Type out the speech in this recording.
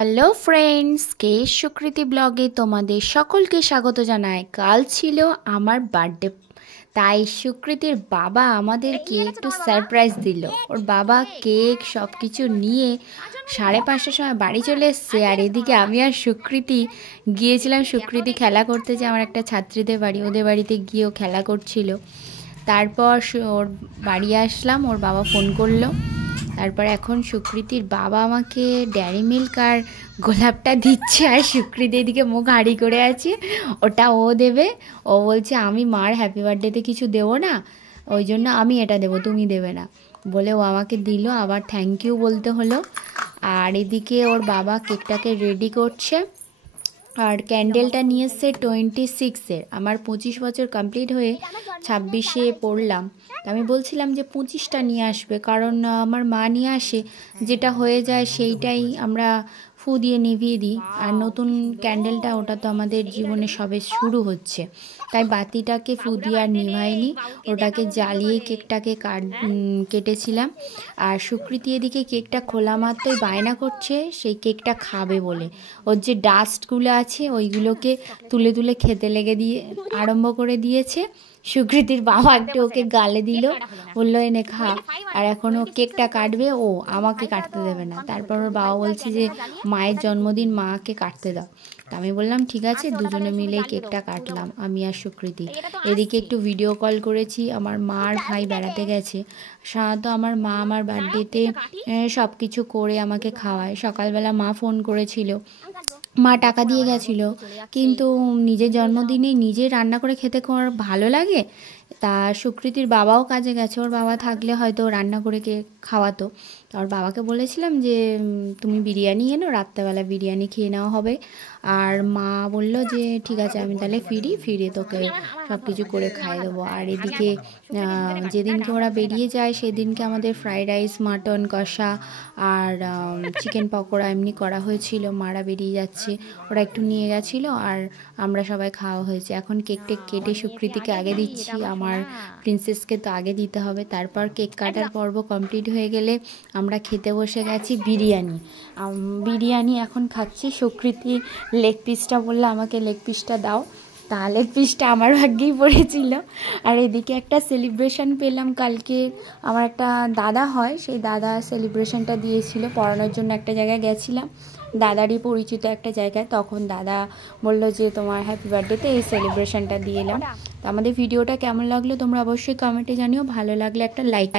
Hello friends, কে সুকৃতি ব্লগে তোমাদের সকলকে স্বাগত জানাই। কাল ছিল আমার বার্থডে, তাই সুকৃতির বাবা আমাদেরকে একটু সারপ্রাইজ দিল। ওর বাবা কেক সব কিছু নিয়ে 5:30টার সময় বাড়ি চলে এসছে। আর এদিকে আমি আর সুকৃতি গিয়েছিলাম। সুকৃতি খেলা করতে, যে আমার একটা ছাত্রীদের বাড়ি, ওদের বাড়িতে গিয়েও খেলা করছিল। তারপর ওর বাড়ি আসলাম, ওর বাবা ফোন করলো। তারপর এখন সুকৃতির বাবা আমাকে ডেয়ারি মিল্ক আর গোলাপটা দিচ্ছে, আর সুকৃতি এদিকে মুখ হাঁড়ি করে আছে, ওটা ও দেবে। ও বলছে আমি মার হ্যাপি বার্থডেতে কিছু দেবো না, ওই জন্য আমি এটা দেবো, তুমি দেবে না বলে ও আমাকে দিল। আবার থ্যাংক ইউ বলতে হলো। আর এদিকে ওর বাবা কেকটাকে রেডি করছে। আর ক্যান্ডেলটা নিয়ে এসছে 26-এর। আমার 25 বছর কমপ্লিট হয়ে 26-এ পড়লাম। আমি বলছিলাম যে 25টা নিয়ে আসবে, কারণ আমার মা নিয়ে আসে, যেটা হয়ে যায় সেইটাই আমরা ফু দিয়ে নিভিয়ে দিই। আর নতুন ক্যান্ডেলটা, ওটা তো আমাদের জীবনে সবে শুরু হচ্ছে, তাই বাতিটাকে ফু দিয়ে আর নিভাইনি, ওটাকে জ্বালিয়ে কেকটাকে কেটেছিলাম। আর সুকৃতি এদিকে কেকটা খোলা মাত্রই বায়না করছে সেই কেকটা খাবে বলে। ওর যে ডাস্টগুলো আছে ওইগুলোকে তুলে তুলে খেতে আরম্ভ করে দিয়েছে। সুকৃতির বাবা একটু ওকে গালে দিল, বললো এনে খা। আর এখন ও কেকটা কাটবে, ও আমাকে কাটতে দেবে না। তারপর ওর বাবা বলছে যে মায়ের জন্মদিন, মাকে কাটতে দাও। তা আমি বললাম ঠিক আছে, দুজনে মিলে কেকটা কাটলাম, আমি আর সুকৃতি। এদিকে একটু ভিডিও কল করেছি, আমার মা আর ভাই বেড়াতে গেছে। সাধারণত আমার মা আমার বার্থডেতে সব কিছু করে আমাকে খাওয়ায়। সকালবেলা মা ফোন করেছিল, মা টাকা দিয়ে গেছিলো, কিন্তু নিজের জন্মদিনে নিজে রান্না করে খেতে ভালো লাগে। তা সুকৃতির বাবাও কাজে গেছে, ওর বাবা থাকলে হয়তো রান্না করে খাওয়াতো। তা ওর বাবাকে বলেছিলাম যে তুমি বিরিয়ানি এনো, রাত্রেবেলা বিরিয়ানি খেয়ে নেওয়া হবে। আর মা বলল যে ঠিক আছে, আমি তাহলে ফিরে তোকে সব কিছু করে খাইয়ে দেবো। আর এদিকে যেদিনকে ওরা বেরিয়ে যায় সেদিনকে আমাদের ফ্রাইড রাইস, মাটন কষা আর চিকেন পকোড়া এমনি করা হয়েছিল। মারা বেরিয়ে যাচ্ছে, ওরা একটু নিয়ে গেছিলো, আর আমরা সবাই খাওয়া হয়েছে। এখন কেকটা কেটে সুকৃতিকে আগে দিচ্ছি, আমার প্রিন্সেসকে তো আগে দিতে হবে। তারপর কেক কাটার পর্ব কমপ্লিট হয়ে গেলে আমরা খেতে বসে গেছি বিরিয়ানি এখন খাচ্ছি। সুকৃতি লেগ পিসটা বললো আমাকে লেগ পিসটা দাও, তা লেগ পিসটা আমার ভাগ্যেই পড়েছিল। আর এদিকে একটা সেলিব্রেশন পেলাম কালকে, আমার একটা দাদা হয়, সেই দাদা সেলিব্রেশনটা দিয়েছিল। পড়ানোর জন্য একটা জায়গায় গেছিলাম, দাদারই পরিচিত একটা জায়গায়। তখন দাদা বলল যে তোমার হ্যাপি বার্থডেতে এই সেলিব্রেশনটা দিয়ে এলাম। তো আমাদের ভিডিওটা কেমন লাগলো তোমরা অবশ্যই কমেন্টে জানিও, ভালো লাগলে একটা লাইক